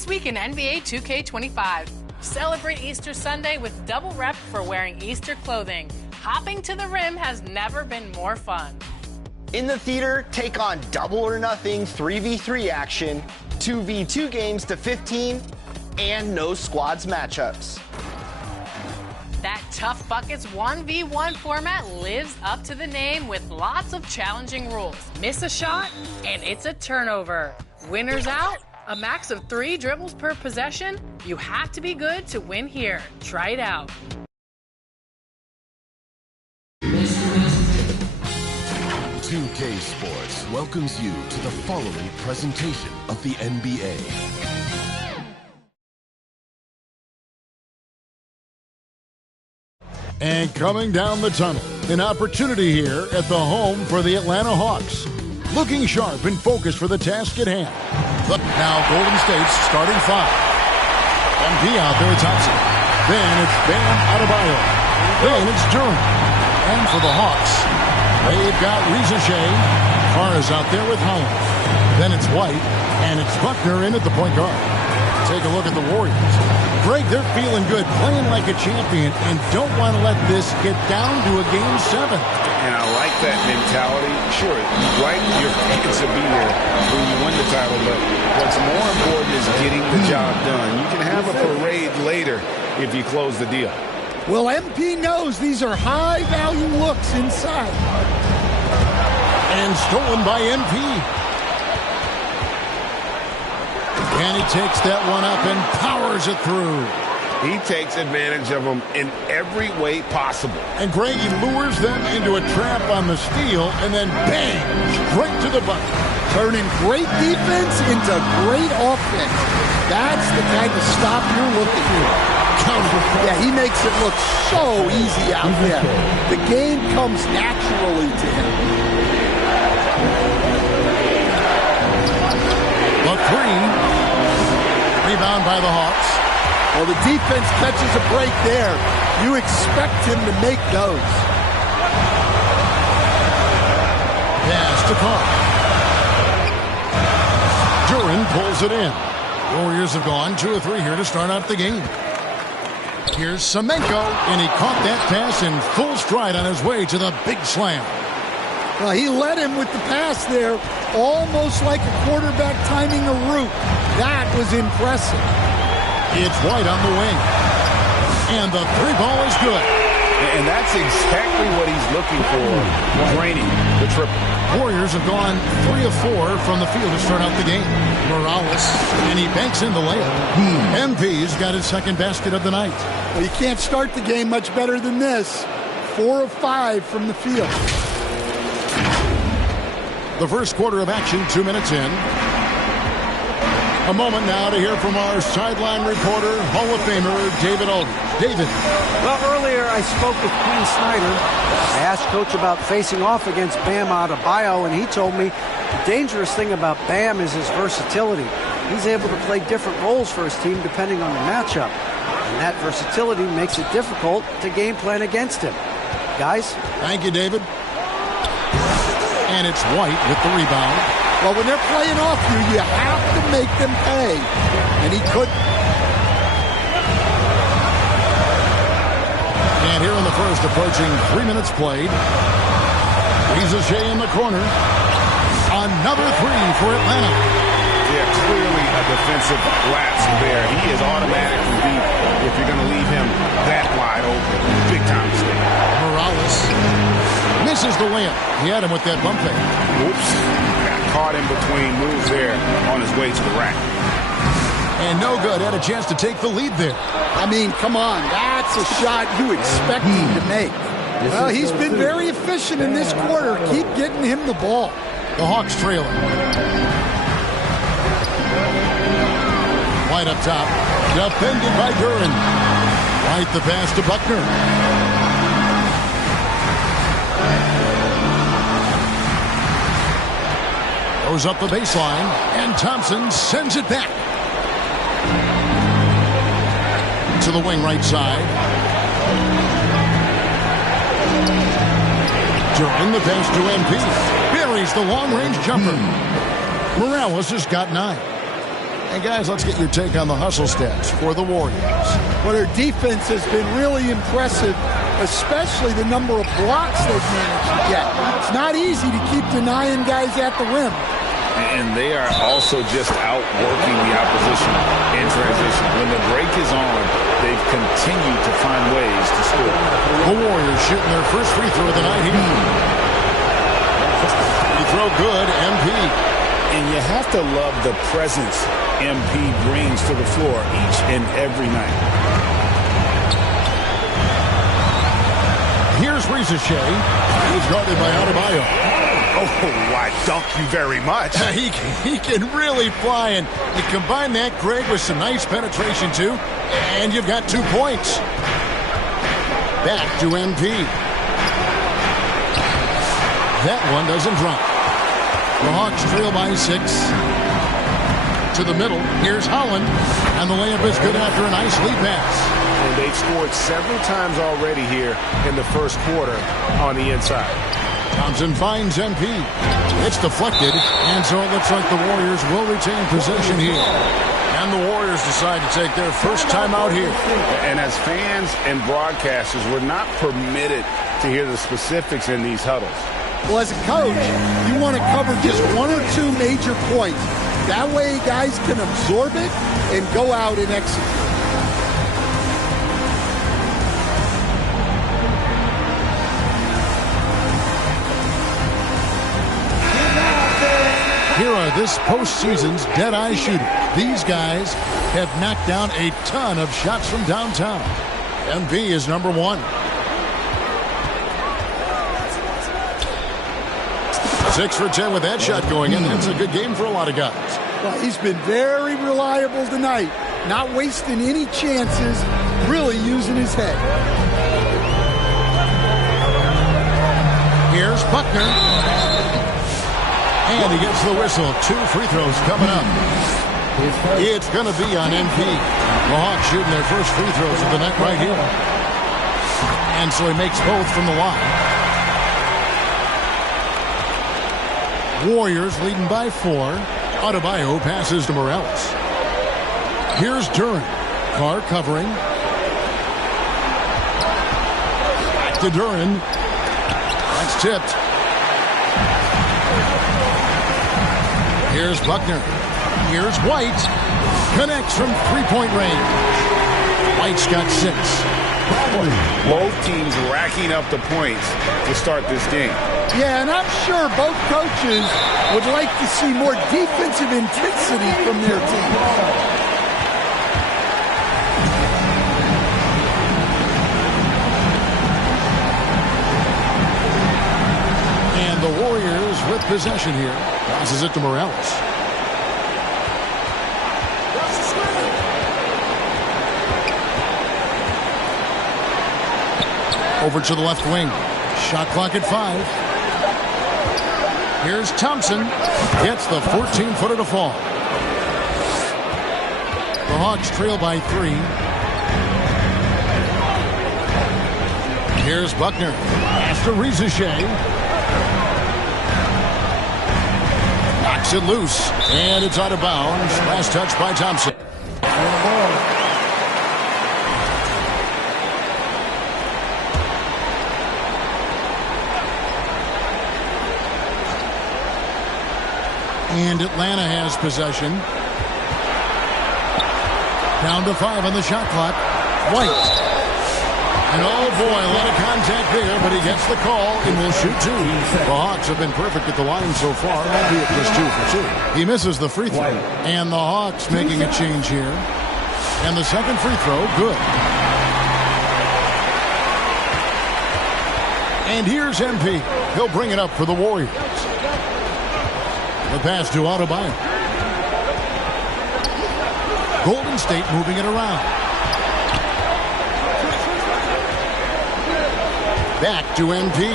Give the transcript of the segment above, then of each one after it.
this week in NBA 2K25. Celebrate Easter Sunday with double rep for wearing Easter clothing. Hopping to the rim has never been more fun. In the theater, take on double or nothing 3v3 action, 2v2 games to 15, and no squads matchups. That Tough Buckets 1v1 format lives up to the name with lots of challenging rules. Miss a shot, and it's a turnover. Winners out, a max of 3 dribbles per possession. You have to be good to win here. Try it out. UK Sports welcomes you to the following presentation of the NBA. And coming down the tunnel, an opportunity here at the home for the Atlanta Hawks. Looking sharp and focused for the task at hand. But now Golden State's starting 5. MP out there at Thompson. Then it's Bam Adebayo. Then it's Durham. And for the Hawks, they've got Reza Shea. Carr is out there with Holland. Then it's White. And it's Buckner in at the point guard. Take a look at the Warriors. Greg, they're feeling good, playing like a champion, and don't want to let this get down to a Game 7. And I like that mentality. Sure, right, your fans will be there when you win the title, but what's more important is getting the job done. You can have a parade later if you close the deal. Well, MP knows these are high-value looks inside. And stolen by MP. And he takes that one up and powers it through. He takes advantage of them in every way possible. And Greg, he lures them into a trap on the steal, and then bang, straight to the bucket. Turning great defense into great offense. That's the kind of stop you're looking for. Yeah, he makes it look so easy out there. The game comes naturally to him. The 3. Rebound by the Hawks. Well, the defense catches a break there. You expect him to make those. Pass to Carr. Duran pulls it in. Warriors have gone 2 of 3 here to start out the game. Here's Semenko, and he caught that pass in full stride on his way to the big slam. Well, he led him with the pass there, almost like a quarterback timing a route. That was impressive. It's White on the wing. And the 3 ball is good. And that's exactly what he's looking for, draining the triple. Warriors have gone 3 of 4 from the field to start out the game. Morales, and he banks in the layup. MP's got his second basket of the night. Well, you can't start the game much better than this. 4 of 5 from the field. The first quarter of action, 2 minutes in. A moment now to hear from our sideline reporter, Hall of Famer David Aldridge. David. Well, earlier I spoke with Quinn Snyder. I asked Coach about facing off against Bam Adebayo, and he told me the dangerous thing about Bam is his versatility. He's able to play different roles for his team depending on the matchup. And that versatility makes it difficult to game plan against him. Guys? Thank you, David. And it's White with the rebound. Well, when they're playing off you, you have to make them pay. And he couldn't. And here in the first, approaching 3 minutes played. Reza Shea in the corner. Another 3 for Atlanta. Yeah, clearly a defensive lapse there. He is automatically beat if you're going to leave him that wide open. Big time mistake. Morales misses the layup. He had him with that bump fake. Oops. Caught in between moves there on his way to the rack. And no good. Had a chance to take the lead there. I mean, come on. That's a shot you expect him to make. Well, he's been very efficient in this quarter. Keep getting him the ball. The Hawks trailing. White up top. Defended by Duran. White the pass to Buckner. Goes up the baseline, and Thompson sends it back. To the wing right side. Duran the pass to MP. Buries the long-range jumper. Morales has got 9. And guys, let's get your take on the hustle stats for the Warriors. Well, their defense has been really impressive, especially the number of blocks they've managed to get. It's not easy to keep denying guys at the rim. And they are also just outworking the opposition in transition. When the break is on, they've continued to find ways to score. The Warriors shooting their first free throw of the night here. Free throw good, MP. And you have to love the presence MP brings to the floor each and every night. Here's Rizachet. He's guarded by Adebayo. Oh, why, thank you very much. He can really fly, and you combine that, Greg, with some nice penetration, too, and you've got 2 points. Back to MP. That one doesn't drop. The Hawks trail by 6. To the middle, here's Holland, and the layup is good after a nice lead pass. And they've scored several times already here in the first quarter on the inside. Thompson finds MP. It's deflected, and so it looks like the Warriors will retain possession here. And the Warriors decide to take their first time out here. And as fans and broadcasters, we're not permitted to hear the specifics in these huddles. Well, as a coach, you want to cover just 1 or 2 major points. That way guys can absorb it and go out and execute. Here are this postseason's dead-eye shooters. These guys have knocked down a ton of shots from downtown. MP is number 1. 6 for 10 with that shot going in. That's a good game for a lot of guys. Well, he's been very reliable tonight. Not wasting any chances, really using his head. Here's Buckner. And he gets the whistle. 2 free throws coming up. It's going to be on MP. The Hawks shooting their first free throws of the night right here. And so he makes both from the line. Warriors leading by 4. Adebayo passes to Morales. Here's Duran. Carr covering. Back to Duran. That's tipped. Here's Buckner. Here's White. Connects from three-point range. White's got 6. Both teams racking up the points to start this game. Yeah, and I'm sure both coaches would like to see more defensive intensity from their team. And the Warriors with possession here. Passes it to Morales. Over to the left wing. Shot clock at 5. Here's Thompson. Gets the 14-footer to fall. The Hawks trail by 3. Here's Buckner. Pass to Rizachet. Knocks it loose. And it's out of bounds. Last touch by Thompson. And Atlanta has possession. Down to 5 on the shot clock. White. And oh boy, a lot of contact there, but he gets the call and will shoot 2. The Hawks have been perfect at the line so far, albeit just 2 for 2. He misses the free throw. And the Hawks making a change here. And the second free throw, good. And here's MP. He'll bring it up for the Warriors. The pass to Adebayo. Golden State moving it around. Back to MP.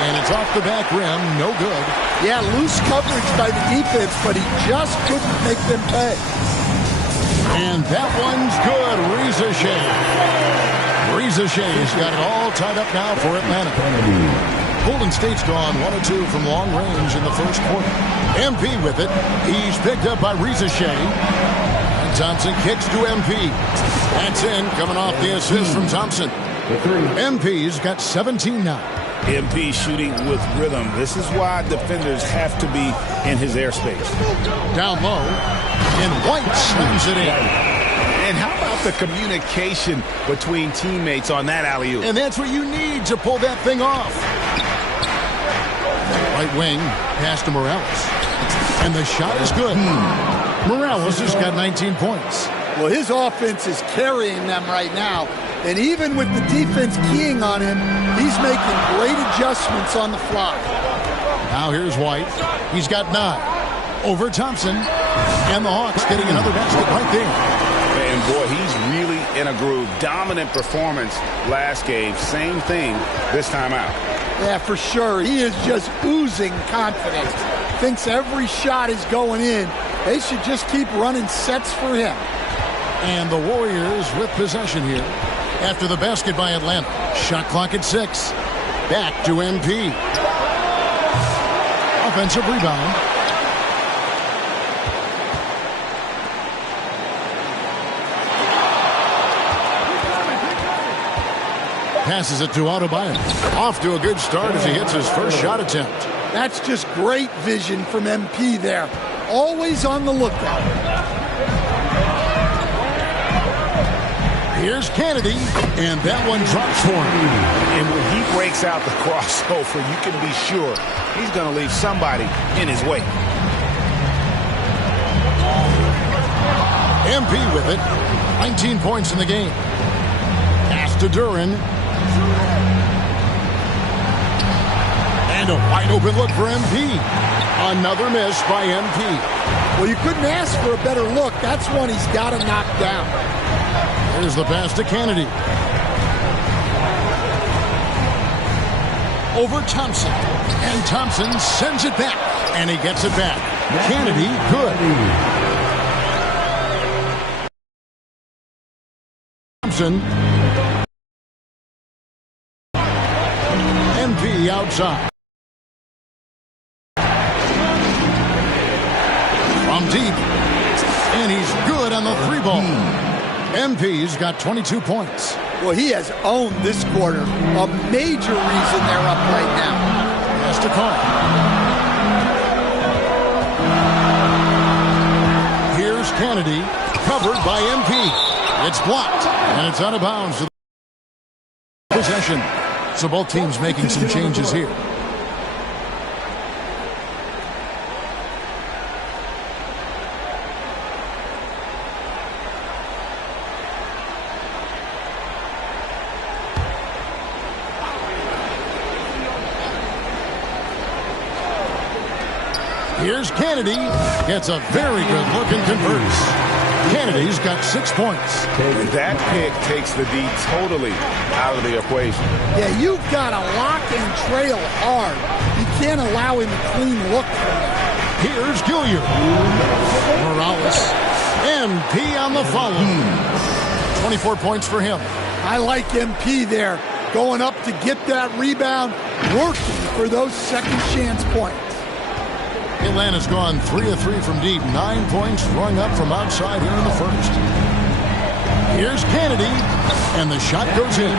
And it's off the back rim. No good. Yeah, loose coverage by the defense, but he just couldn't make them pay. And that one's good. Rizachet's got it all tied up now for Atlanta. Golden State's gone 1 of 2 from long range in the first quarter. MP with it. He's picked up by Reza Shea. And Thompson kicks to MP. That's in, coming off the assist from Thompson. MP's got 17 now. MP shooting with rhythm. This is why defenders have to be in his airspace. Down low, and White slams it in. And how about the communication between teammates on that alley-oop? And that's what you need to pull that thing off. Right wing, pass to Morales. And the shot is good. Morales has got 19 points. Well, his offense is carrying them right now. And even with the defense keying on him, he's making great adjustments on the fly. Now here's White. He's got 9. Over Thompson. And the Hawks getting another basket right there. And boy, he's really in a groove. Dominant performance last game. Same thing this time out. Yeah, for sure. He is just oozing confidence. Thinks every shot is going in. They should just keep running sets for him. And the Warriors with possession here after the basket by Atlanta. Shot clock at 6. Back to MP. Offensive rebound. Passes it to Adebayo. Off to a good start as he hits his first shot attempt. That's just great vision from MP there. Always on the lookout. Here's Kennedy, and that one drops for him. And when he breaks out the crossover, you can be sure he's going to leave somebody in his way. MP with it. 19 points in the game. Pass to Duran. And a wide open look for MP. Another miss by MP. Well, you couldn't ask for a better look. That's one he's got to knock down. There's the pass to Kennedy. Over Thompson. And Thompson sends it back. And he gets it back. Kennedy, good. Thompson. MP outside. From deep. And he's good on the 3-ball. MP's got 22 points. Well, he has owned this quarter. A major reason they're up right now. Has to call. Here's Kennedy. Covered by MP. It's blocked. And it's out of bounds to the possession. So both teams making some changes here. Here's Kennedy. Gets a very good look and converts. Kennedy's got 6 points. And that pick takes the D totally out of the equation. Yeah, you've got to lock and trail hard. You can't allow him a clean look. Here's Gilliard. Morales. MP on the follow. 24 points for him. I like MP there. Going up to get that rebound. Working for those second chance points. Atlanta's gone 3 of 3 from deep. 9 points throwing up from outside here in the first. Here's Kennedy. And the shot goes in.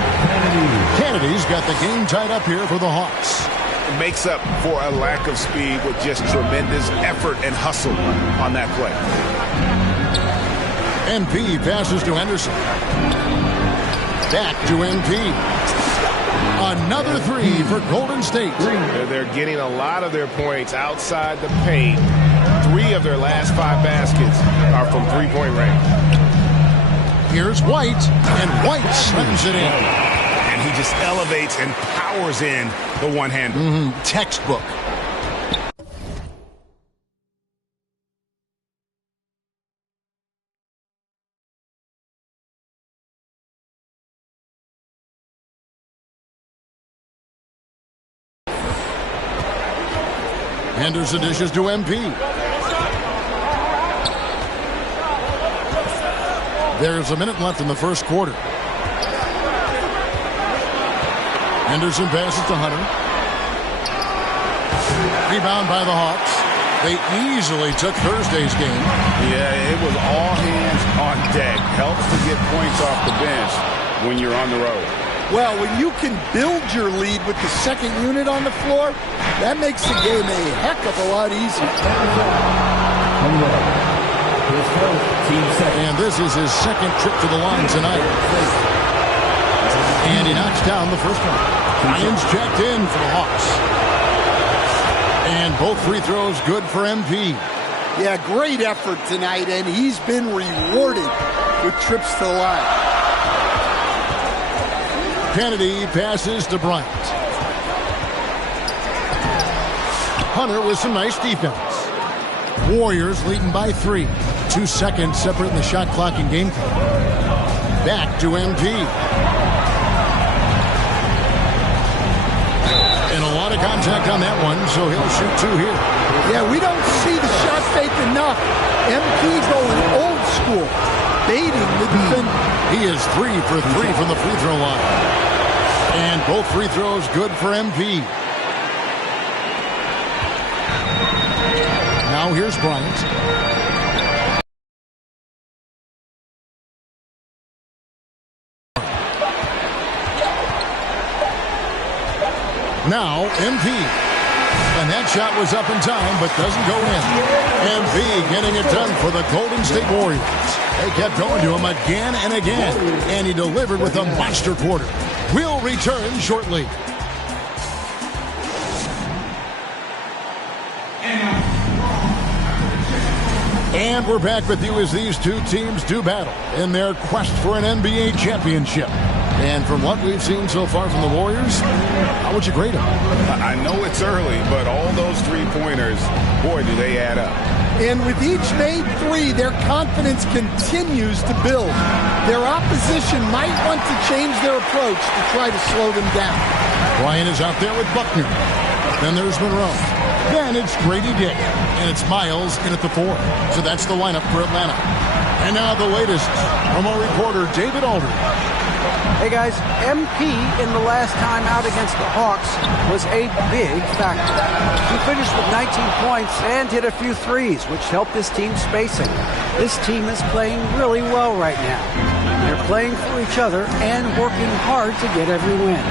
Kennedy's got the game tied up here for the Hawks. It makes up for a lack of speed with just tremendous effort and hustle on that play. MP passes to Henderson. Back to MP. Another 3 for Golden State. They're getting a lot of their points outside the paint. 3 of their last 5 baskets are from three-point range. Here's White, and White slams it in. And he just elevates and powers in the one-hander. Textbook. Henderson dishes to MP. There's a minute left in the first quarter. Henderson passes to Hunter. rebound by the Hawks. They easily took Thursday's game. Yeah, it was all hands on deck. Helps to get points off the bench when you're on the road. Well, when you can build your lead with the second unit on the floor, that makes the game a heck of a lot easier. And this is his second trip to the line tonight. And he knocks down the first one. Ryan's checked in for the Hawks. And both free throws good for MP. Yeah, great effort tonight, and he's been rewarded with trips to the line. Kennedy passes to Bryant. Hunter with some nice defense. Warriors leading by 3. 2 seconds separating the shot clock and game clock. Back to MP. And a lot of contact on that one, so he'll shoot 2 here. Yeah, we don't see the shot fake enough. MP going old school, baiting the defender. He is 3 for 3 from the free throw line. And both free throws good for MP. Now here's Bryant. Now MP. And that shot was up in time, but doesn't go in. MP getting it done for the Golden State Warriors. They kept going to him again and again, and he delivered with a monster quarter. We'll return shortly. And we're back with you as these two teams do battle in their quest for an NBA championship. And from what we've seen so far from the Warriors, how would you grade them? I know it's early, but all those three-pointers, boy, do they add up. And with each made 3, their confidence continues to build. Their opposition might want to change their approach to try to slow them down. Bryant is out there with Buckner. Then there's Monroe. Then it's Grady Dick. And it's Miles in at the 4. So that's the lineup for Atlanta. And now the latest from our reporter, David Aldridge. Hey guys, MP in the last time out against the Hawks was a big factor. He finished with 19 points and hit a few threes, which helped his team's spacing. This team is playing really well right now. They're playing for each other and working hard to get every win.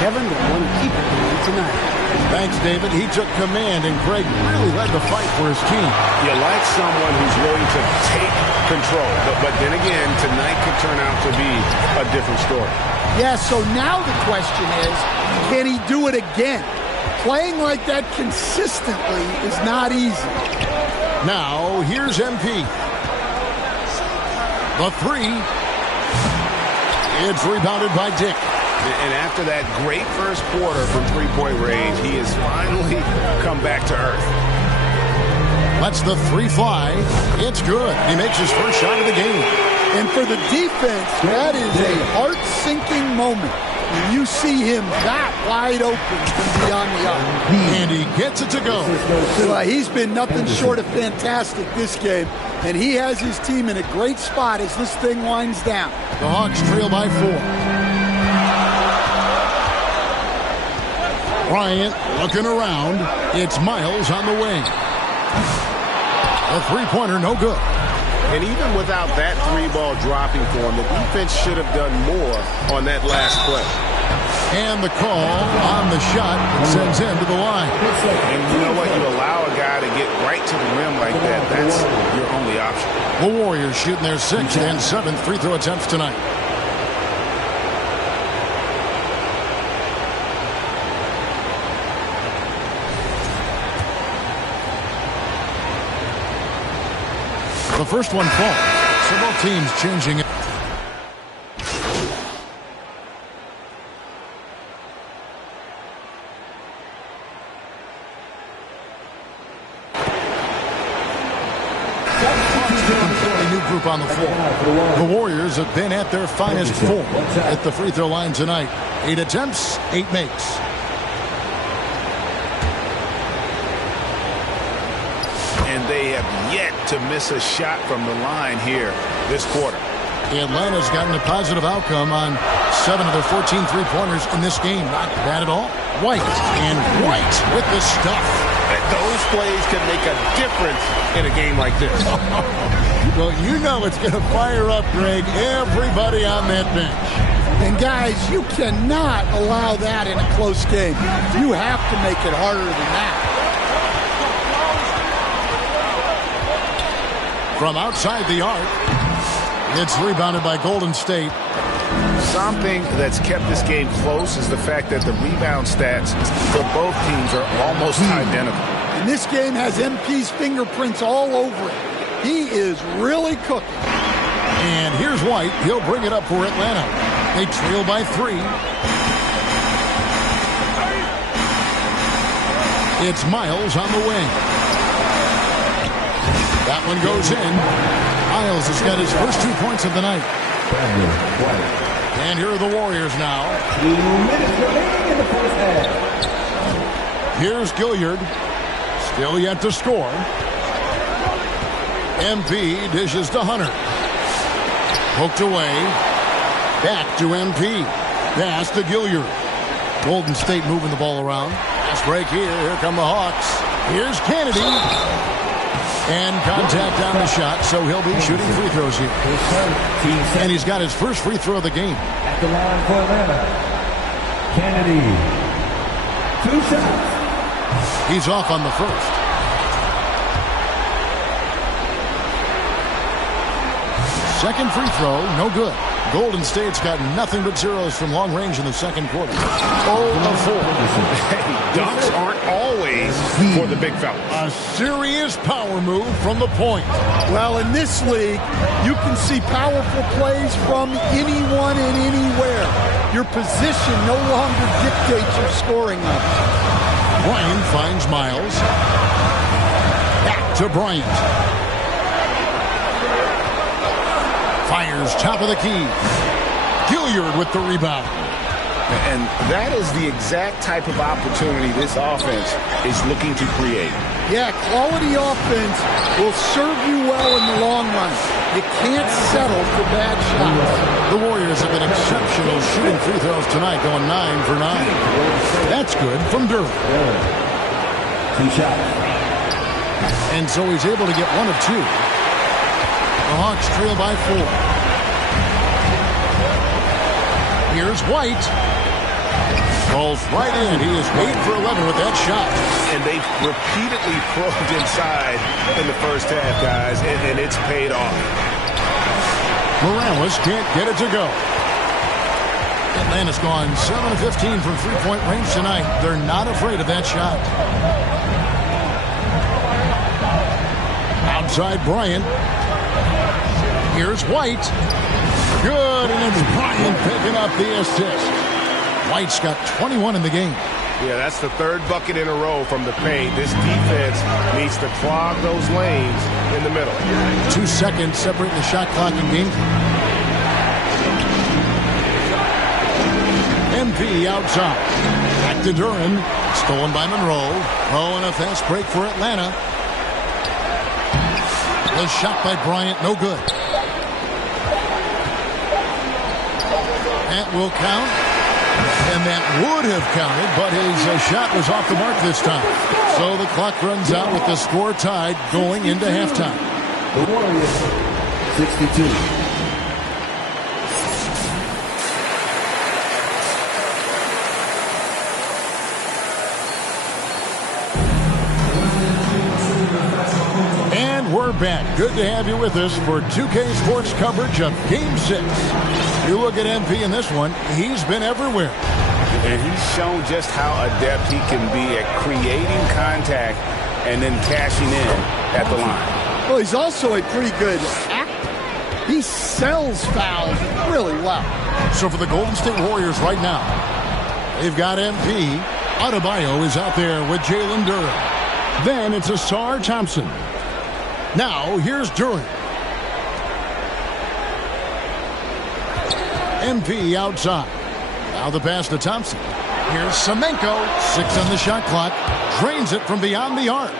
Kevin, they want to keep it going tonight. Thanks, David. He took command, and Greg really led the fight for his team. You like someone who's willing to take control. But then again, tonight could turn out to be a different story. Yeah, so now the question is, can he do it again? Playing like that consistently is not easy. Now, here's MP. The 3. It's rebounded by Dick. And after that great first quarter from three-point range, he has finally come back to earth. Lets the 3 fly. It's good. He makes his first shot of the game. And for the defense, that is a heart-sinking moment when you see him that wide open from beyond the arc. And he gets it to go. Well, he's been nothing short of fantastic this game, and he has his team in a great spot as this thing winds down. The Hawks trail by 4. Bryant looking around. It's Miles on the wing. A three-pointer, no good. And even without that 3-ball dropping for him, the defense should have done more on that last play. And the call on the shot sends him to the line. And you know what? You allow a guy to get right to the rim like that. That's your only option. The Warriors shooting their 6th and 7th free throw attempts tonight. The first one falls. So both teams changing it. New group on the floor. The Warriors have been at their finest 4 at the free throw line tonight. 8 attempts, 8 makes. And they have yet to miss a shot from the line here this quarter. Atlanta's gotten a positive outcome on 7 of their 14 three-pointers in this game. Not bad at all. White with the stuff. Those plays can make a difference in a game like this. Well, you know it's going to fire up, Greg, everybody on that bench. And guys, you cannot allow that in a close game. You have to make it harder than that. From outside the arc, it's rebounded by Golden State. Something that's kept this game close is the fact that the rebound stats for both teams are almost identical. And this game has MP's fingerprints all over it. He is really cooking. And here's White. He'll bring it up for Atlanta. They trail by 3. It's Miles on the wing. That one goes in. Miles has got his first 2 points of the night. And here are the Warriors now. 2 minutes remaining in the first half. Here's Gilliard. Still yet to score. MP dishes to Hunter. Poked away. Back to MP. Pass to Gilliard. Golden State moving the ball around. Fast break here. Here come the Hawks. Here's Kennedy. And contact on the shot, so he'll be shooting free throws here. And he's got his first free throw of the game. At the line for Atlanta, Kennedy. 2 shots. He's off on the first. Second free throw, no good. Golden State's got nothing but zeros from long range in the second quarter. 0 of 4. Hey, dunks aren't always for the big fella. A serious power move from the point. Well, in this league, you can see powerful plays from anyone and anywhere. Your position no longer dictates your scoring level. Bryant finds Miles. Back to Bryant. Fires top of the key. Gilliard with the rebound. And that is the exact type of opportunity this offense is looking to create. Yeah, quality offense will serve you well in the long run. You can't settle for bad shots. The Warriors have been exceptional shooting free throws tonight, going 9 for 9. That's good from Durham. 2 shots. And so he's able to get 1 of 2. The Hawks trail by 4. Here's White. Falls right in. He is 8 for 11 with that shot. And they repeatedly probed inside in the first half, guys, and it's paid off. Morales can't get it to go. Atlanta's gone 7 of 15 from three-point range tonight. They're not afraid of that shot. Outside Bryant. Here's White. Good, and it's Bryant picking up the assist. White's got 21 in the game. Yeah, that's the 3rd bucket in a row from the paint. This defense needs to clog those lanes in the middle. 2 seconds separating the shot clock and game. MP outside. Back to Duran. Stolen by Monroe. Monroe and a fast break for Atlanta. The shot by Bryant, no good. That will count. And that would have counted, but his shot was off the mark this time. So the clock runs out with the score tied going into halftime. The Warriors, 62. And we're back. Good to have you with us for 2K Sports coverage of Game 6. You look at MP in this one, he's been everywhere. And he's shown just how adept he can be at creating contact and then cashing in at the line. Well, he's also a pretty good actor. He sells fouls really well. So for the Golden State Warriors right now, they've got MP. Adebayo is out there with Jalen Durham. Then it's Asar Thompson. Now here's Durham. MP outside. Now the pass to Thompson. Here's Semenko. 6 on the shot clock. Drains it from beyond the arc.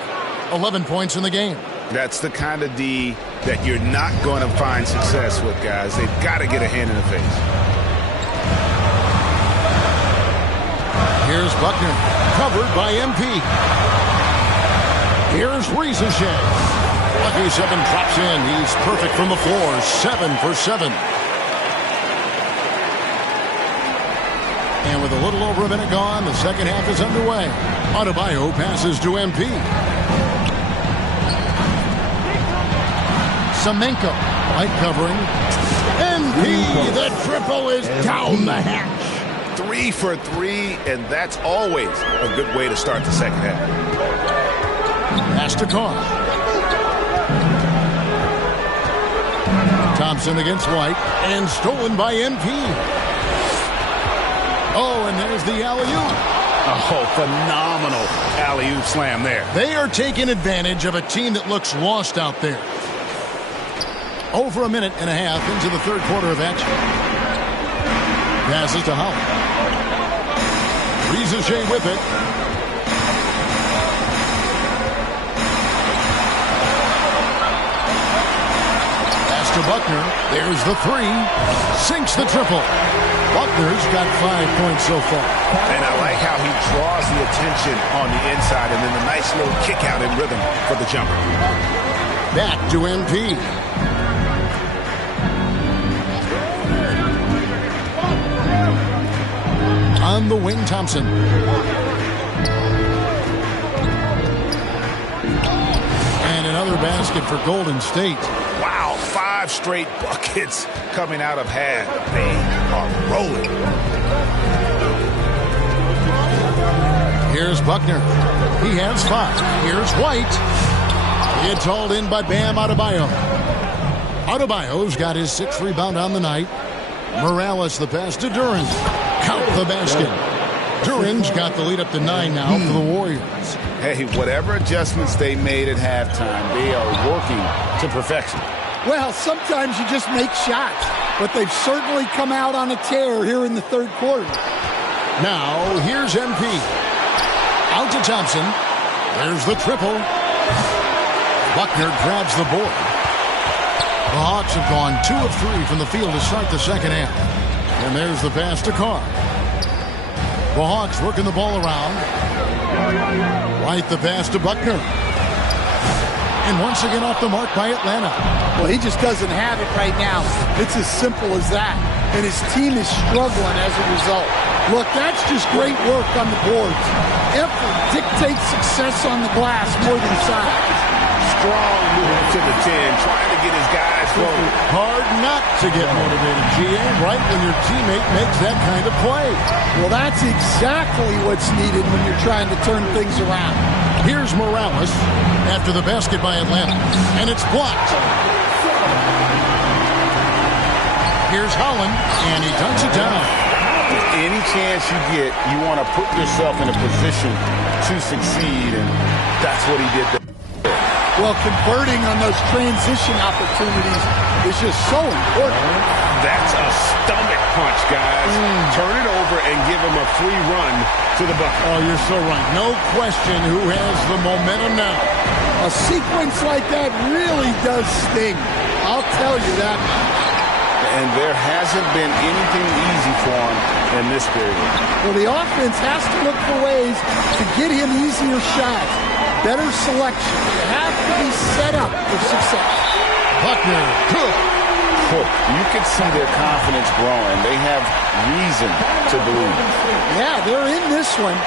11 points in the game. That's the kind of D that you're not going to find success with, guys. They've got to get a hand in the face. Here's Buckner. Covered by MP. Here's Ricochet. Lucky 7 drops in. He's perfect from the floor. 7 for 7. And with a little over a minute gone, the second half is underway. Adebayo passes to MP. Semenko, light covering. MP, the triple is down the hatch. 3 for 3, and that's always a good way to start the second half. Pass to Carr. Thompson against White, and stolen by MP. Oh, and there's the alley-oop. Oh, phenomenal alley-oop slam there. They are taking advantage of a team that looks lost out there. Over a minute and a half into the third quarter of action. Passes to Holland. Ricochet with it. Pass to Buckner. There's the 3. Sinks the triple. Buckner's got 5 points so far. And I like how he draws the attention on the inside and then a nice little kick out in rhythm for the jumper. Back to MP. On the wing, Thompson. And another basket for Golden State. Wow, 5 straight buckets coming out of half. They are rolling. Here's Buckner. He has 5. Here's White. It's hauled in by Bam Adebayo. Adebayo's got his 6th rebound on the night. Morales the pass to Duran. Count the basket. Duran's got the lead up to 9 now for the Warriors. Hey, whatever adjustments they made at halftime, they are working to perfection. Well, sometimes you just make shots, but they've certainly come out on a tear here in the third quarter. Now, here's MP. Out to Thompson. There's the triple. Buckner grabs the board. The Hawks have gone 2 of 3 from the field to start the second half. And there's the pass to Carr. The Hawks working the ball around. White the pass to Buckner. And once again off the mark by Atlanta. Well, he just doesn't have it right now. It's as simple as that. And his team is struggling as a result. Look, that's just great work on the boards. Effort dictates success on the glass more than size. Strong move to the 10, trying to get his guys going. Hard not to get motivated, GA, right when your teammate makes that kind of play. Well, that's exactly what's needed when you're trying to turn things around. Here's Morales after the basket by Atlanta, and it's blocked. Here's Holland, and he dunks it down. Any chance you get, you want to put yourself in a position to succeed, and that's what he did there. Well, converting on those transition opportunities is just so important. That's a stomach punch, guys. Turn it over and give him a free run to the bucket. Oh, you're so right. No question who has the momentum now. A sequence like that really does sting. I'll tell you that. And there hasn't been anything easy for him in this period. Well, the offense has to look for ways to get him easier shots. Better selection. You have to be set up for success. Buckner, good. You can see their confidence growing. They have reason to believe. Yeah, they're in this one.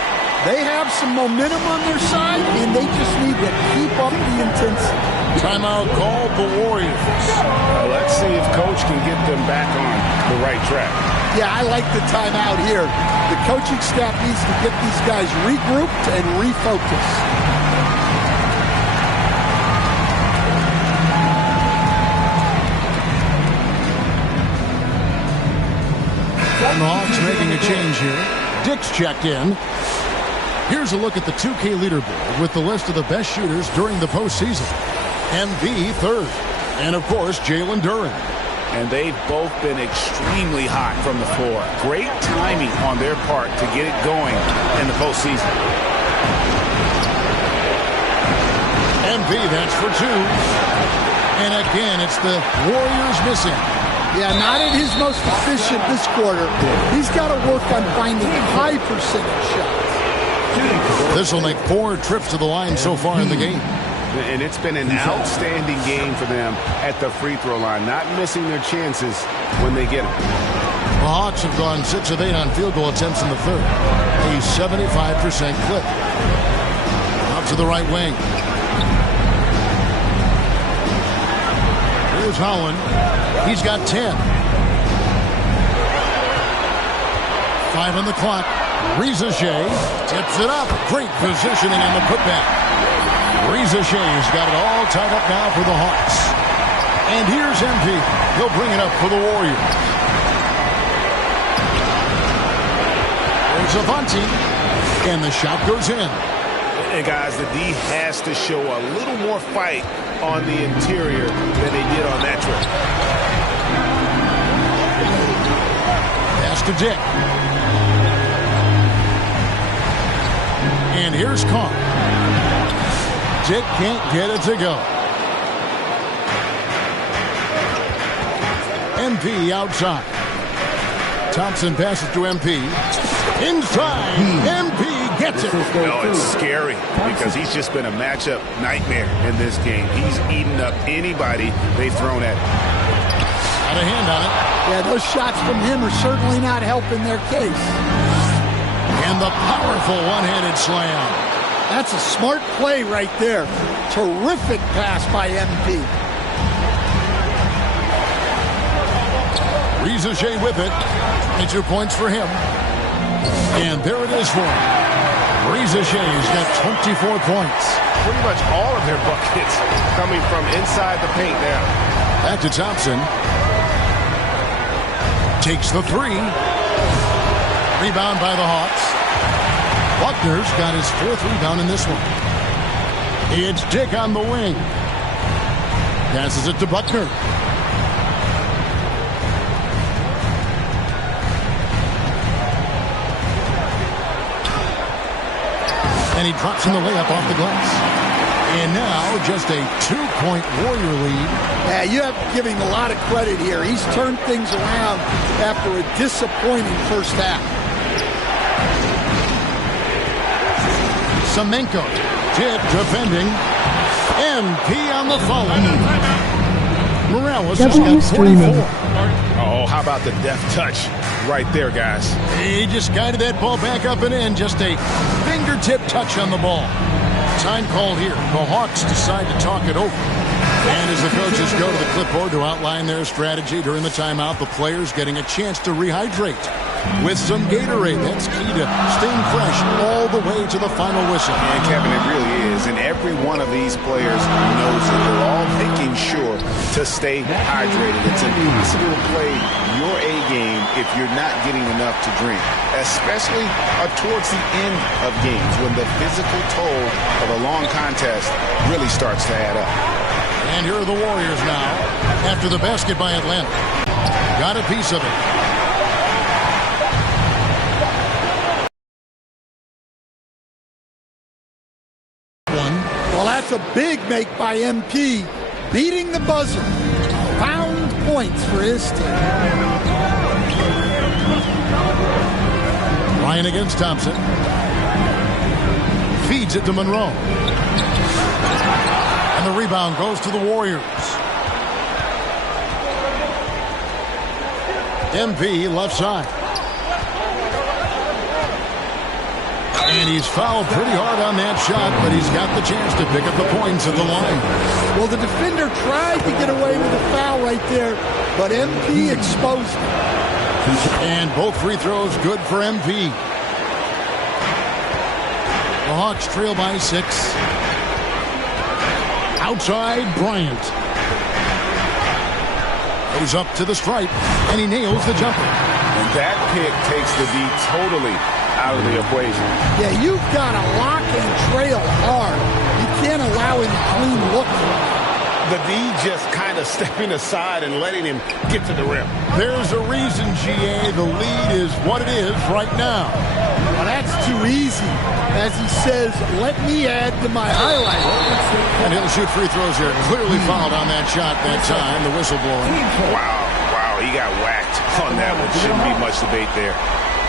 They have some momentum on their side, and they just need to keep up the intensity. Timeout called the Warriors. Let's see if Coach can get them back on the right track. Yeah, I like the timeout here. The coaching staff needs to get these guys regrouped and refocused. The Hawks making a change here. Dick's checked in. Here's a look at the 2K leaderboard with the list of the best shooters during the postseason. MV third. And, of course, Jalen Duran. And they've both been extremely hot from the floor. Great timing on their part to get it going in the postseason. MV, that's for 2. And again, it's the Warriors missing. Yeah, not at his most efficient this quarter. He's got to work on finding high percentage shots. This will make 4 trips to the line so far in the game. And it's been an outstanding game for them at the free throw line, not missing their chances when they get them. The Hawks have gone 6 of 8 on field goal attempts in the third, a 75% clip. Out to the right wing. Here's Howland. He's got 10. 5 on the clock. Reza Shea tips it up. Great positioning on the putback. Reza Shea's got it all tied up now for the Hawks. And here's MP. He'll bring it up for the Warriors. There's Avanti. And the shot goes in. And guys, the D has to show a little more fight on the interior than they did on that trip. Pass to Dick. And here's Carr. Dick can't get it to go. MP outside. Thompson passes to MP. Inside. MP gets it. No, it's scary because he's just been a matchup nightmare in this game. He's eaten up anybody they've thrown at him. Got a hand on it. Yeah, those shots from him are certainly not helping their case. And the powerful one-handed slam. That's a smart play right there. Terrific pass by MP. Reza Shea with it. 22 points for him. And there it is for him. Reza Shea's got 24 points. Pretty much all of their buckets coming from inside the paint now. Back to Thompson. Takes the 3. Rebound by the Hawks. Buckner's got his 4th rebound in this one. It's Dick on the wing. Passes it to Buckner. And he drops in the layup off the glass. And now just a 2-point Warrior lead. Yeah, you have to give him a lot of credit here. He's turned things around after a disappointing first half. Semenko. Dick defending. MP on the follow. Morales has got 24. Oh, how about the deft touch right there, guys? He just guided that ball back up and in. Just a fingertip touch on the ball. Time called here. The Hawks decide to talk it over. And as the coaches go to the clipboard to outline their strategy during the timeout, the players getting a chance to rehydrate with some Gatorade. That's key to staying fresh all the way to the final whistle. And Kevin, it really is. And every one of these players knows that they're all making sure to stay hydrated. It's impossible to play your A game if you're not getting enough to drink, especially towards the end of games when the physical toll of a long contest really starts to add up. And here are the Warriors now after the basket by Atlanta. Got a piece of it. Well, that's a big make by MP, beating the buzzer. Pound points for his team. Ryan against Thompson. Feeds it to Monroe. And the rebound goes to the Warriors. MP left side. And he's fouled pretty hard on that shot, but he's got the chance to pick up the points at the line. Well, the defender tried to get away with a foul right there, but MP exposed him. And both free throws good for MP. The Hawks trail by 6. Outside, Bryant. Goes up to the stripe, and he nails the jumper. And that pick takes the D totally out of the equation. Yeah, you've got to lock and trail hard. You can't allow him a clean look. The D just kind of stepping aside and letting him get to the rim. There's a reason, GA. The lead is what it is right now. Well, that's too easy. As he says, let me add to my highlight. And he'll shoot free throws here. Clearly fouled on that shot that time. The whistle blowing. Wow, he got whacked on that one. Shouldn't be much debate there.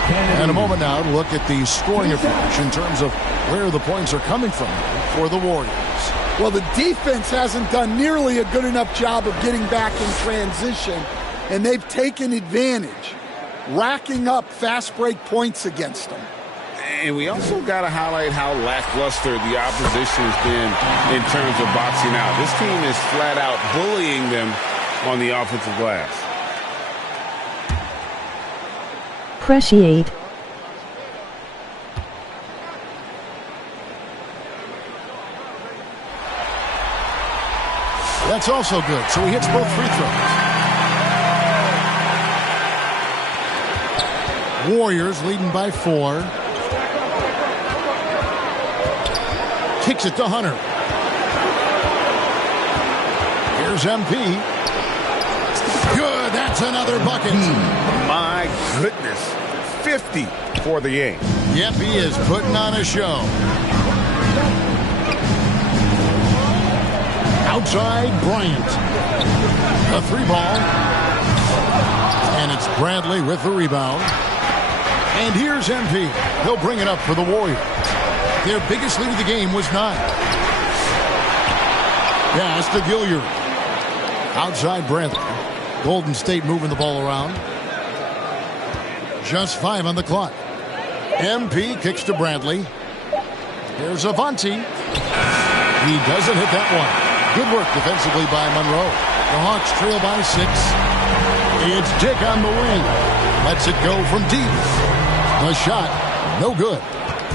And a moment now to look at the scoring approach in terms of where the points are coming from for the Warriors. Well, the defense hasn't done nearly a good enough job of getting back in transition, and they've taken advantage, racking up fast break points against them. And we also got to highlight how lackluster the opposition has been in terms of boxing out. This team is flat out bullying them on the offensive glass. Appreciate. That's also good, so he hits both free throws. Warriors leading by 4. Kicks it to Hunter. Here's MP. Good, that's another bucket. My goodness, 50 for the game. Yep, he is putting on a show. Outside, Bryant. A 3-ball. And it's Bradley with the rebound. And here's MP. He'll bring it up for the Warriors. Their biggest lead of the game was 9. Pass to Gilliard. Outside Bradley. Golden State moving the ball around. Just 5 on the clock. MP kicks to Bradley. Here's Avanti. He doesn't hit that one. Good work defensively by Monroe. The Hawks trail by 6. It's Dick on the wing. Lets it go from deep. The shot, no good.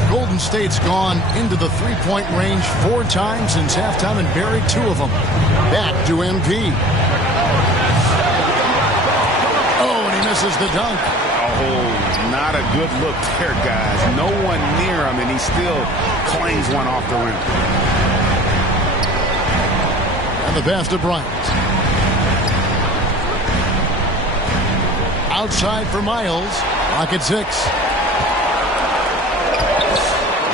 Golden State's gone into the three-point range 4 times since halftime and buried 2 of them. Back to MP. Oh, and he misses the dunk. Oh, not a good look there, guys. No one near him, and he still claims one off the rim. And the pass to Bryant. Outside for Miles. Pocket 6.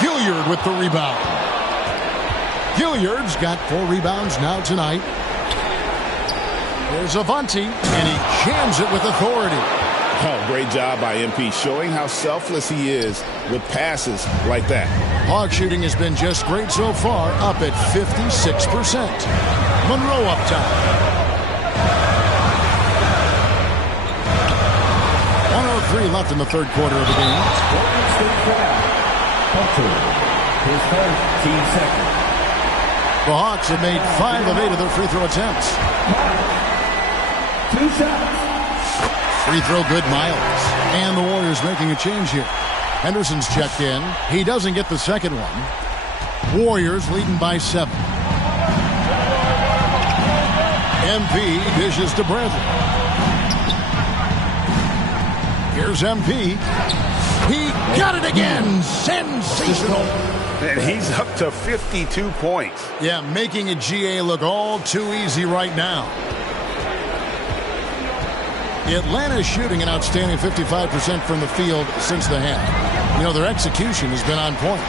Gilliard with the rebound. Gilliard's got 4 rebounds now tonight. There's Avanti, and he jams it with authority. Oh, great job by MP, showing how selfless he is with passes like that. Hawk shooting has been just great so far, up at 56%. Monroe up top. 1:03 left in the third quarter of the game. His first team second. The Hawks have made 5 of 8 of their free throw attempts. 2 shots. Free throw good, Miles. And the Warriors making a change here. Henderson's checked in. He doesn't get the second one. Warriors leading by 7. MP dishes to Bradley. Here's MP. He got it again. Sensational. And he's up to 52 points. Yeah, making a GA look all too easy right now. Atlanta is shooting an outstanding 55% from the field since the half. You know, their execution has been on point.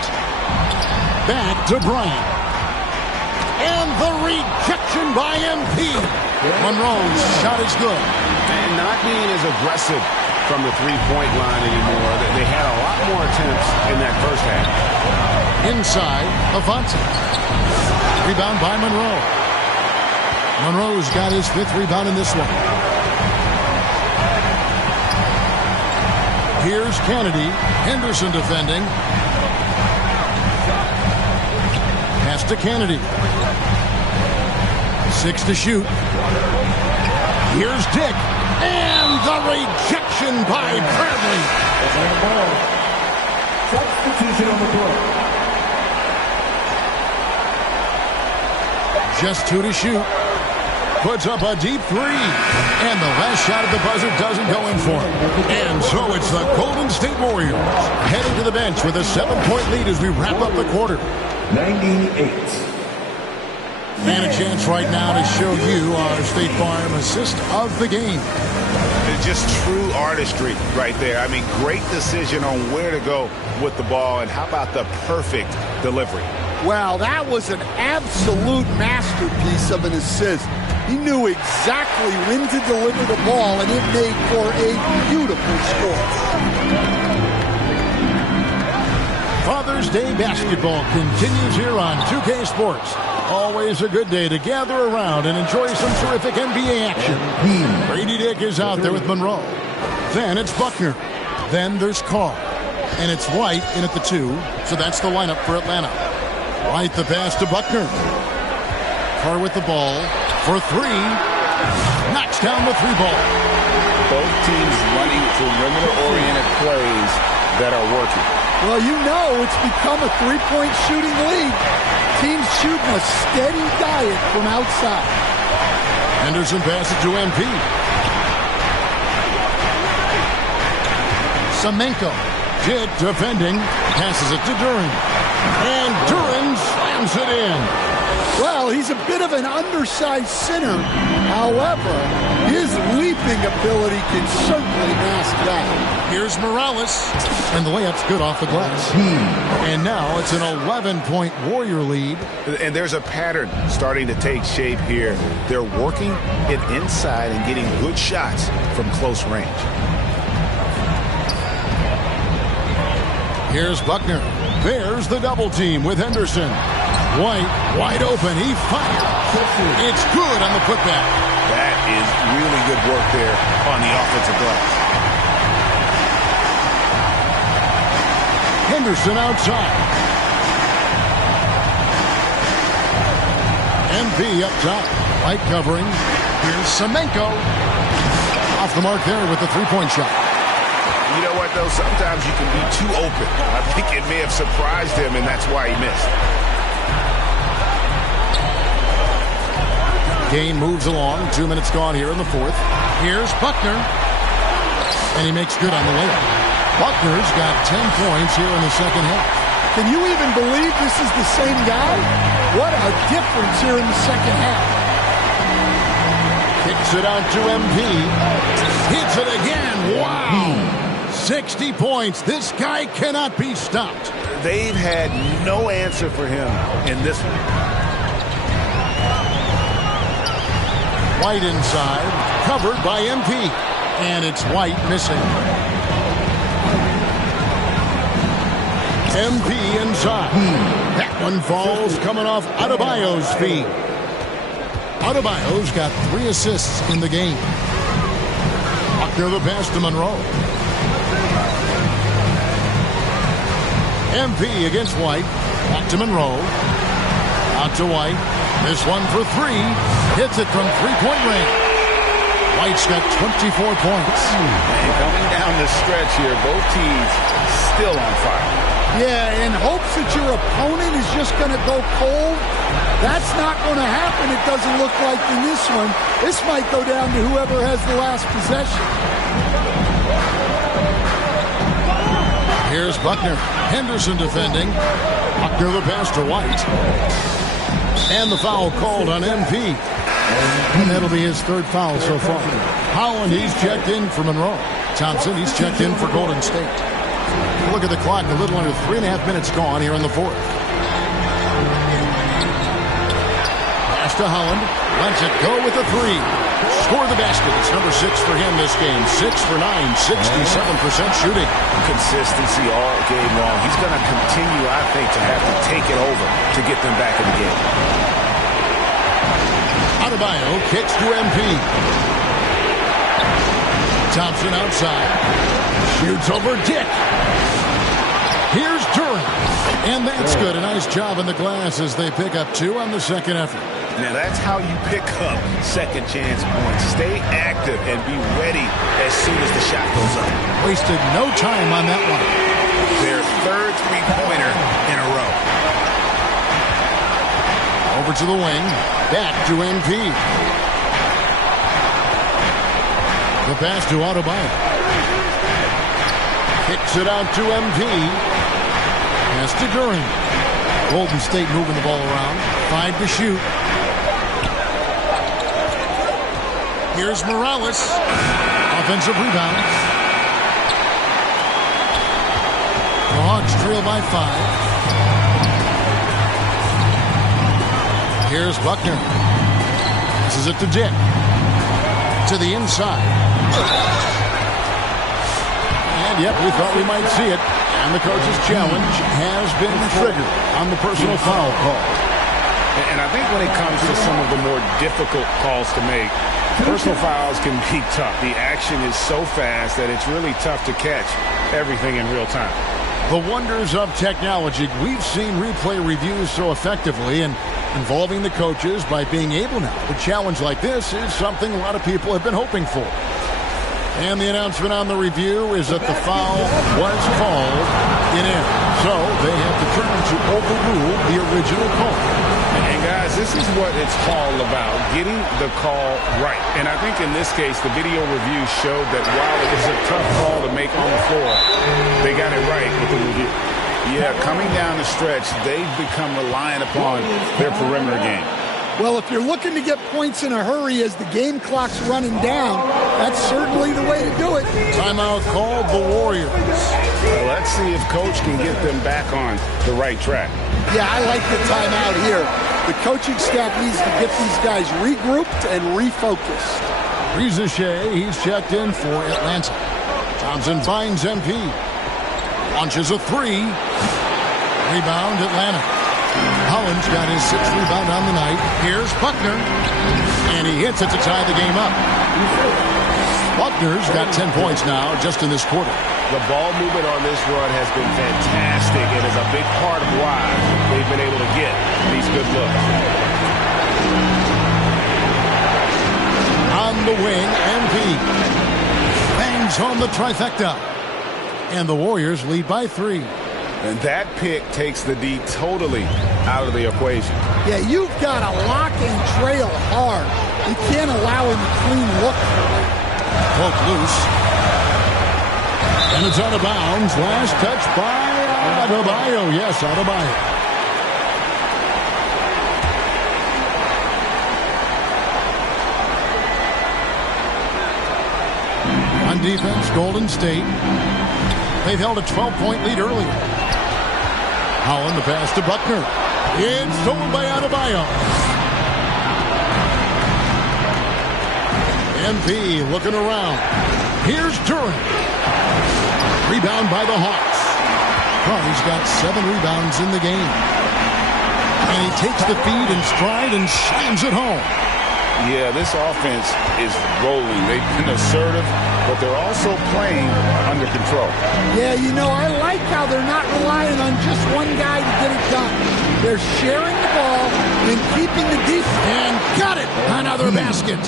Back to Bryant. And the rejection by MP. Monroe's shot is good. And not being as aggressive from the three-point line anymore. They had a lot more attempts in that first half. Inside, Avanti. Rebound by Monroe. Monroe's got his 5th rebound in this one. Here's Kennedy. Henderson defending. Pass to Kennedy. 6 to shoot. Here's Dick. And the rejection by Bradley. Substitution on the court. Just 2 to shoot. Puts up a deep 3. And the last shot at the buzzer doesn't go in for him. And so it's the Golden State Warriors heading to the bench with a 7-point lead as we wrap up the quarter. 98. And a chance right now to show you our State Farm assist of the game. It's just true artistry right there. I mean, great decision on where to go with the ball, and how about the perfect delivery? Well, that was an absolute masterpiece of an assist. He knew exactly when to deliver the ball, and it made for a beautiful score. Father's Day basketball continues here on 2K Sports. Always a good day to gather around and enjoy some terrific NBA action. Brady Dick is out there with Monroe. Then it's Buckner. Then there's Carr. And it's White in at the 2, so that's the lineup for Atlanta. White the pass to Buckner. Carr with the ball for 3. Knocks down the 3 ball. Both teams running perimeter-oriented plays that are working. Well, you know it's become a three-point shooting league. Teams shooting a steady diet from outside. Henderson passes to MP. Semenko. Jit defending. Passes it to Duren. And Duren slams it in. Well, he's a bit of an undersized center. However, his leaping ability can certainly mask that. Here's Morales. And the layup's good off the glass. And now it's an 11-point Warrior lead. And there's a pattern starting to take shape here. They're working it inside and getting good shots from close range. Here's Buckner. There's the double team with Henderson. White, wide open. He fires. It's good on the putback. That is really good work there on the offensive glass. Henderson outside. MP up top. White covering. Here's Semenko. Off the mark there with the three-point shot. You know what, though? Sometimes you can be too open. I think it may have surprised him, and that's why he missed. Game moves along. 2 minutes gone here in the 4th. Here's Buckner. And he makes good on the layup. Buckner's got 10 points here in the second half. Can you even believe this is the same guy? What a difference here in the second half. Kicks it out to MP. Hits it again. Wow. 60 points. This guy cannot be stopped. They've had no answer for him in this one. White inside, covered by MP. And it's White missing. MP inside. That one falls coming off Adebayo's feet. Adebayo's got 3 assists in the game. Buckner the pass to Monroe. MP against White. Back to Monroe. Out to White. This one for 3. Hits it from 3-point range. White's got 24 points. And coming down the stretch here, both teams still on fire. Yeah, in hopes that your opponent is just going to go cold. That's not going to happen, it doesn't look like in this one. This might go down to whoever has the last possession. Here's Buckner. Henderson defending. Buckner the pass to White. And the foul called on MP. And that'll be his 3rd foul so far. Howland, he's checked in for Monroe. Thompson, he's checked in for Golden State. Look at the clock, a little under 3.5 minutes gone here in the 4th. Pass to Howland. Lets it go with a 3. Score the basket. It's number 6 for him this game. 6 for 9, 67% shooting. Consistency all game long. He's going to continue, I think, to have to take it over to get them back in the game. Adebayo kicks to MP. Thompson outside. Shoots over Dick. Here's Duren. And that's good. A nice job in the glass as they pick up 2 on the second effort. Now that's how you pick up second chance points. Stay active and be ready as soon as the shot goes up. Wasted no time on that one. Their 3rd three-pointer in a row. Over to the wing. Back to MP. The pass to Adebayo. Kicks it out to MP. Pass to Duren. Golden State moving the ball around. 5 to shoot. Here's Morales. Offensive rebound. The Hawks trail by 5. Here's Buckner. Passes it to Dick. To the inside. And yep, we thought we might see it. And the coach's challenge has been triggered on the personal foul call. And I think when it comes to some of the more difficult calls to make, personal fouls can be tough. The action is so fast that it's really tough to catch everything in real time. The wonders of technology. We've seen replay reviews so effectively, and involving the coaches by being able now to challenge like this is something a lot of people have been hoping for. And the announcement on the review is that the foul was called in. So they have determined to overrule the original call. And guys, this is what it's all about, getting the call right. And I think in this case, the video review showed that while it was a tough call to make on the floor, they got it right with the review. Yeah, coming down the stretch, they've become reliant upon their perimeter game. Well, if you're looking to get points in a hurry as the game clock's running down, that's certainly the way to do it. Timeout called the Warriors. Well, let's see if Coach can get them back on the right track. Yeah, I like the timeout here. The coaching staff needs to get these guys regrouped and refocused. Rizachet, he's checked in for Atlanta. Thompson finds MP. Launches a three. Rebound, Atlanta. Holland's got his 6th rebound on the night. Here's Buckner. And he hits it to tie the game up. Buckner's got 10 points now just in this quarter. The ball movement on this run has been fantastic and is a big part of why they've been able to get these good looks. On the wing, MP bangs home the trifecta. And the Warriors lead by 3. And that pick takes the D totally out of the equation. Yeah, you've got to lock and trail hard. You can't allow him to clean look. Poke loose. And it's out of bounds. Last touch by Adebayo. Yes, Adebayo. On defense, Golden State. They've held a 12-point lead earlier. Holland, the pass to Buckner. It's stolen by Adebayo. MP looking around. Here's Durant. Rebound by the Hawks. He's got 7 rebounds in the game. And he takes the feed in stride and slams it home. Yeah, this offense is rolling. They've been assertive, but they're also playing under control. Yeah, you know, I like how they're not relying on just one guy to get it done. They're sharing the ball and keeping the defense. And got it! Another basket.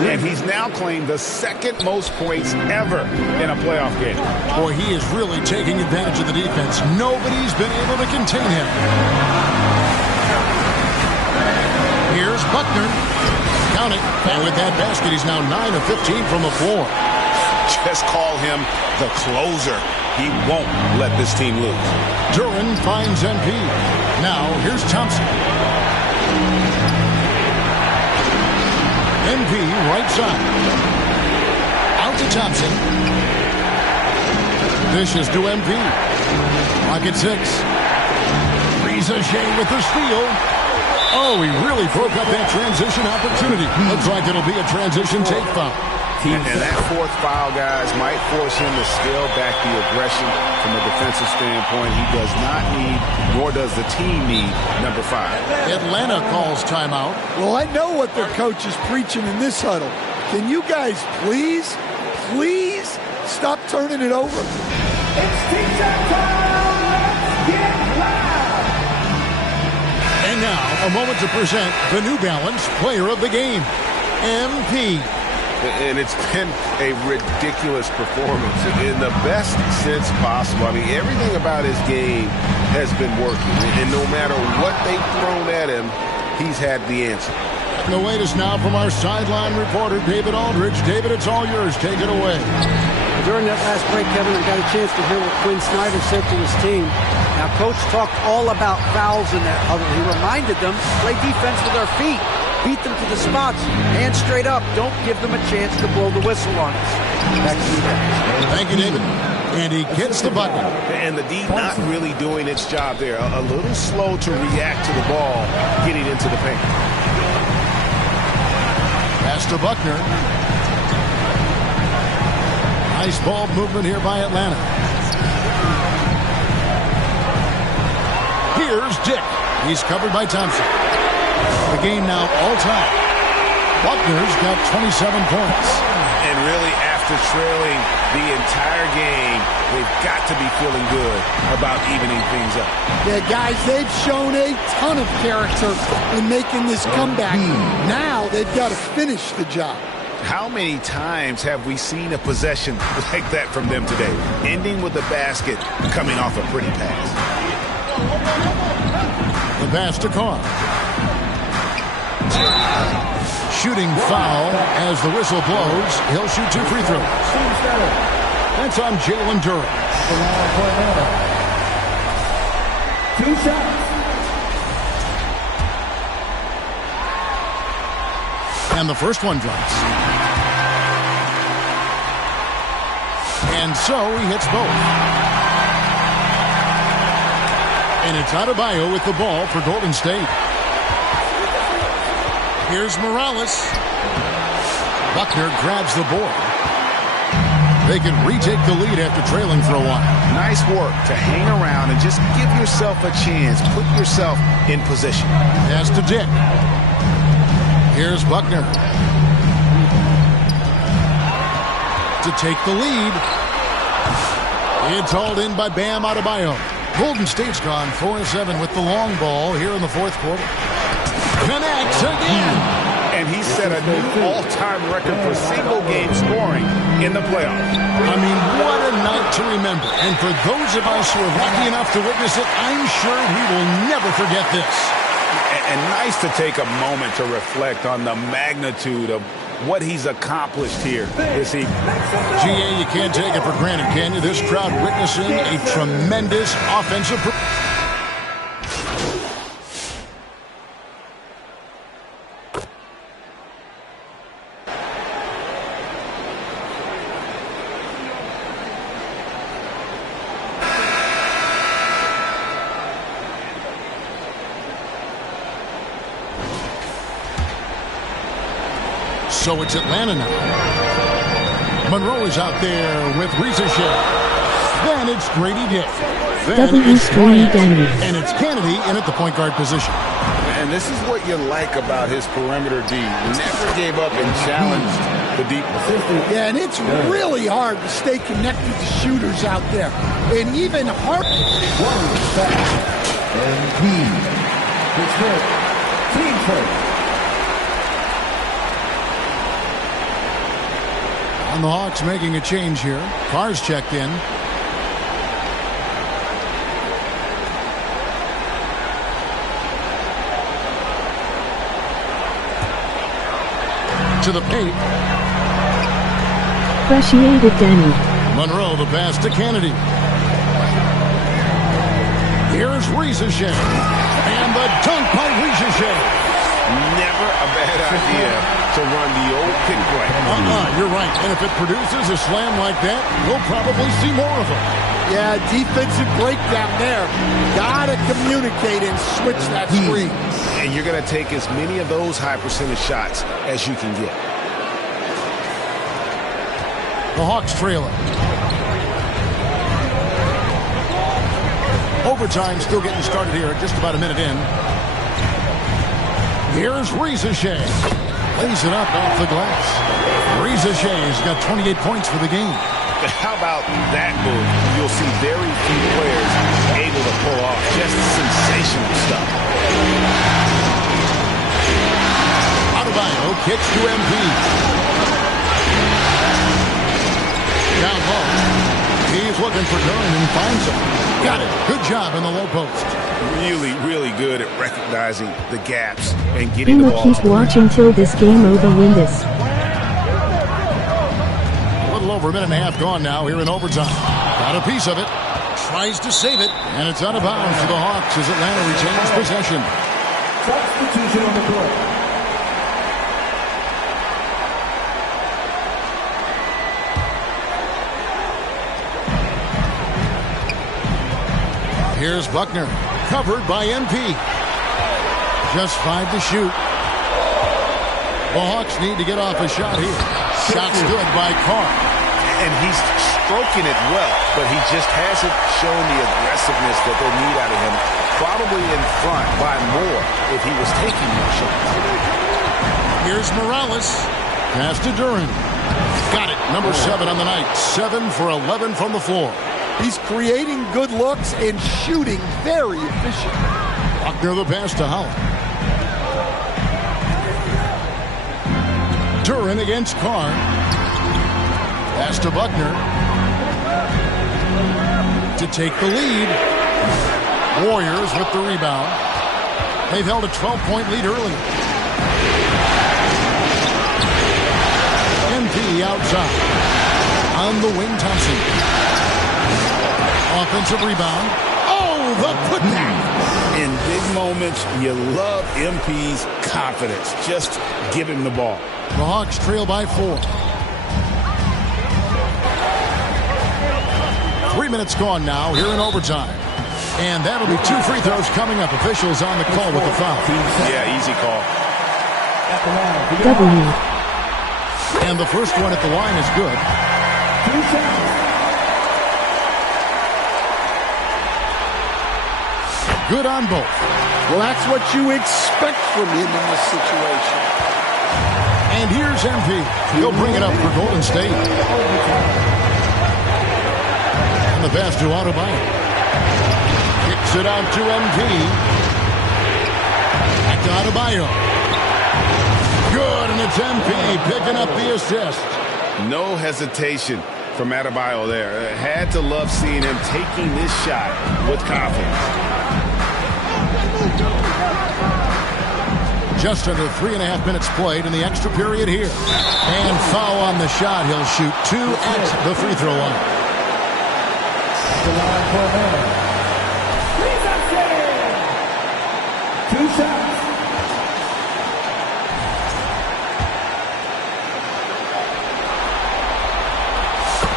And he's now claimed the 2nd most points ever in a playoff game. Boy, he is really taking advantage of the defense. Nobody's been able to contain him. Here's Buckner. Count it. And with that basket, he's now 9 of 15 from the floor. Just call him the closer. He won't let this team lose. Duran finds MP. Now, here's Thompson. MP right side. Out to Thompson. Dishes to MP. Rocket 6. Rizachet with the steal. Oh, he really broke up that transition opportunity. Looks like it'll be a transition take foul. And that 4th foul, guys, might force him to scale back the aggression from a defensive standpoint. He does not need, nor does the team need, number 5. Atlanta calls timeout. Well, I know what their coach is preaching in this huddle. Can you guys please stop turning it over? It's teacher time. Let's get loud. And now, a moment to present the New Balance Player of the Game, MP. And it's been a ridiculous performance in the best sense possible. I mean, everything about his game has been working. And no matter what they've thrown at him, he's had the answer. And the latest now from our sideline reporter, David Aldridge. David, it's all yours. Take it away. During that last break, Kevin, I got a chance to hear what Quinn Snyder said to his team. Now, Coach talked all about fouls in that huddle. He reminded them to play defense with their feet. Beat them to the spots. Hands straight up. Don't give them a chance to blow the whistle on us. Back to you guys. Thank you, David. And he gets the button. And the D not really doing its job there. A little slow to react to the ball getting into the paint. Pass to Buckner. Nice ball movement here by Atlanta. Here's Dick. He's covered by Thompson. The game now all-time. Buckner's got 27 points. And really, after trailing the entire game, they've got to be feeling good about evening things up. Yeah, guys, they've shown a ton of character in making this comeback. Now they've got to finish the job. How many times have we seen a possession like that from them today? Ending with the basket, coming off a pretty pass. The pass to Carr. Shooting foul as the whistle blows. He'll shoot 2 free throws. That's on Jalen Duran. 2 shots. And the first one drops. And so he hits both. And it's Adebayo with the ball for Golden State. Here's Morales. Buckner grabs the board. They can retake the lead after trailing for a while. Nice work to hang around and just give yourself a chance. Put yourself in position. Pass to Dick. Here's Buckner. To take the lead. It's hauled in by Bam Adebayo. Golden State's gone 4-7 with the long ball here in the fourth quarter. Connects again. And he set a new all-time record for single-game scoring in the playoffs. I mean, what a night to remember. And for those of us who are lucky enough to witness it, I'm sure we will never forget this. And nice to take a moment to reflect on the magnitude of what he's accomplished here this evening. GA, you can't take it for granted, can you? This crowd witnessing a tremendous offensive performance. So it's Atlanta now. Monroe is out there with Ricochet. Then it's Grady Dick. Then it's Kennedy. And it's Kennedy in at the point guard position. And this is what you like about his perimeter D. Never gave up and challenged the deepness. Yeah, and it's really hard to stay connected to shooters out there. And even hard. Team first. And the Hawks making a change here. Carr's checked in. To the paint. Appreciated, Danny. Monroe, the pass to Kennedy. Here's Ricochet. And the dunk by Ricochet. Never a bad idea to run the old pick play. You're right. And if it produces a slam like that, we'll probably see more of them. Yeah, defensive breakdown there. Gotta communicate and switch that screen. And you're going to take as many of those high percentage shots as you can get. The Hawks trailing. Overtime still getting started here at just about a minute in. Here's Ricochet. Lays it up off the glass. Ricochet's got 28 points for the game. How about that move? You'll see very few players able to pull off just sensational stuff. Adebayo kicks to MP. Down low. He's looking for Duran and finds him. Got it. Good job in the low post. Really, really good at recognizing the gaps and getting the ball. Keep watching till this game over. Win this. A little over a minute and a half gone now here in overtime. Got a piece of it. Tries to save it. And it's out of bounds to the Hawks as Atlanta retains possession. Substitution on the court. Here's Buckner, covered by MP. Just 5 to shoot. The Hawks need to get off a shot here. Shot's good by Carr. and he's stroking it well, but he just hasn't shown the aggressiveness that they need out of him. Probably in front by more if he was taking more shots. Here's Morales. Pass to Duran. Got it. Number 7 on the night. 7 for 11 from the floor. He's creating good looks and shooting very efficient. Buckner the pass to Holland. Duran against Carr. Pass to Buckner. To take the lead. Warriors with the rebound. They've held a 12-point lead earlier. MP outside. On the wing, Thompson. Offensive rebound. Oh, the putback. In big moments, you love MP's confidence. Just give him the ball. The Hawks trail by 4. 3 minutes gone now here in overtime. And that'll be 2 free throws coming up. Officials on the call with the foul. Yeah, easy call. W. And the first one at the line is good. Good on both. Well, that's what you expect from him in this situation. And here's MP. He'll bring it up for Golden State. And the pass to Adebayo. Kicks it out to MP. Back to Adebayo. Good, and it's MP picking up the assist. No hesitation from Adebayo there. Had to love seeing him taking this shot with confidence. Just under 3.5 minutes played in the extra period here. And foul on the shot. He'll shoot 2 at the free throw line. The line for a man. 2 shots.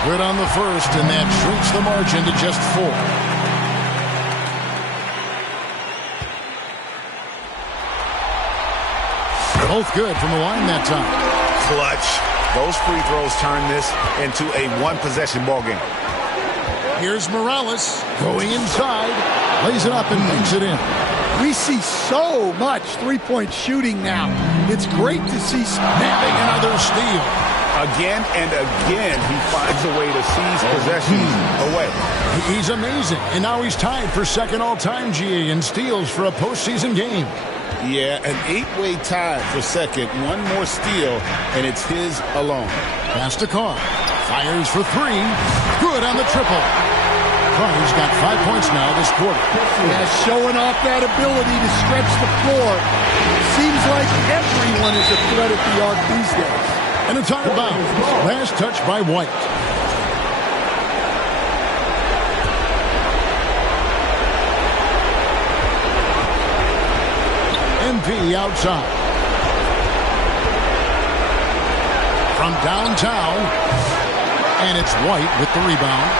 Good on the first, and that shrinks the margin to just 4. Both good from the line that time. Clutch. Those free throws turn this into a one-possession ball game. Here's Morales going inside, lays it up and makes it in. We see so much three-point shooting now. It's great to see having another steal. Again and again, he finds a way to seize possessions away. He's amazing, and now he's tied for second all-time GA in steals for a postseason game. Yeah, an 8-way tie for second. One more steal, and it's his alone. Pass to Carr. Fires for 3. Good on the triple. Carr's got 5 points now this quarter. Yeah, showing off that ability to stretch the floor. Seems like everyone is a threat at the arc these days. And it's out of bounds. Last touch by White. MP outside. From downtown. And it's White with the rebound.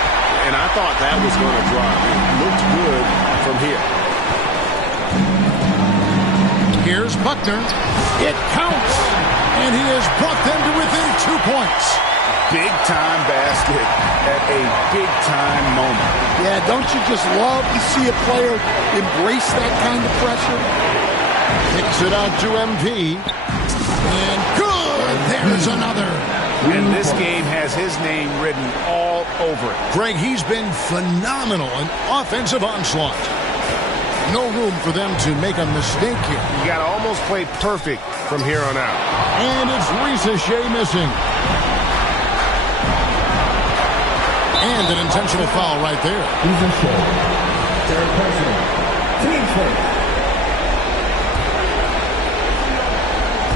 And I thought that was going to drop. It looked good from here. Here's Buckner. It counts. And he has brought them to within 2 points. Big-time basket at a big-time moment. Yeah, don't you just love to see a player embrace that kind of pressure? Kicks it out to MP. And good! There's another. And this game has his name written all over it. Greg, he's been phenomenal in offensive onslaught. No room for them to make a mistake here. You got to almost play perfect from here on out. And it's Ricochet missing. And an intentional foul right there. Ricochet. Third personal. Team foul.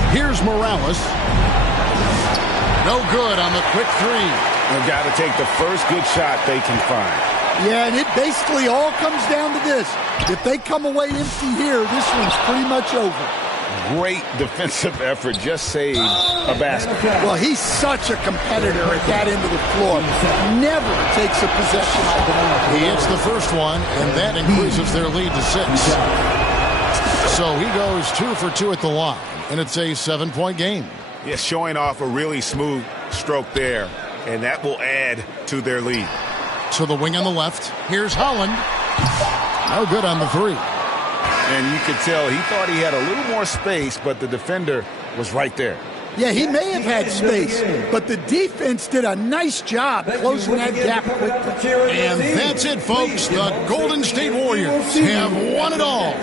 Here's Morales. No good on the quick 3. They've got to take the first good shot they can find. Yeah, and it basically all comes down to this. If they come away empty here, this one's pretty much over. Great defensive effort. Just saved a basket. Well, he's such a competitor at that end of the floor. Never takes a possession off the line. He hits the first one, and that increases their lead to 6. So he goes 2 for 2 at the line, and it's a 7-point game. Yeah, showing off a really smooth stroke there. and that will add to their lead. To the wing on the left. Here's Holland. No good on the three. And you could tell he thought he had a little more space, but the defender was right there. Yeah, he may have had space, but the defense did a nice job closing that gap quickly. And that's it, folks. The Golden State Warriors have won it all.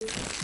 Bam.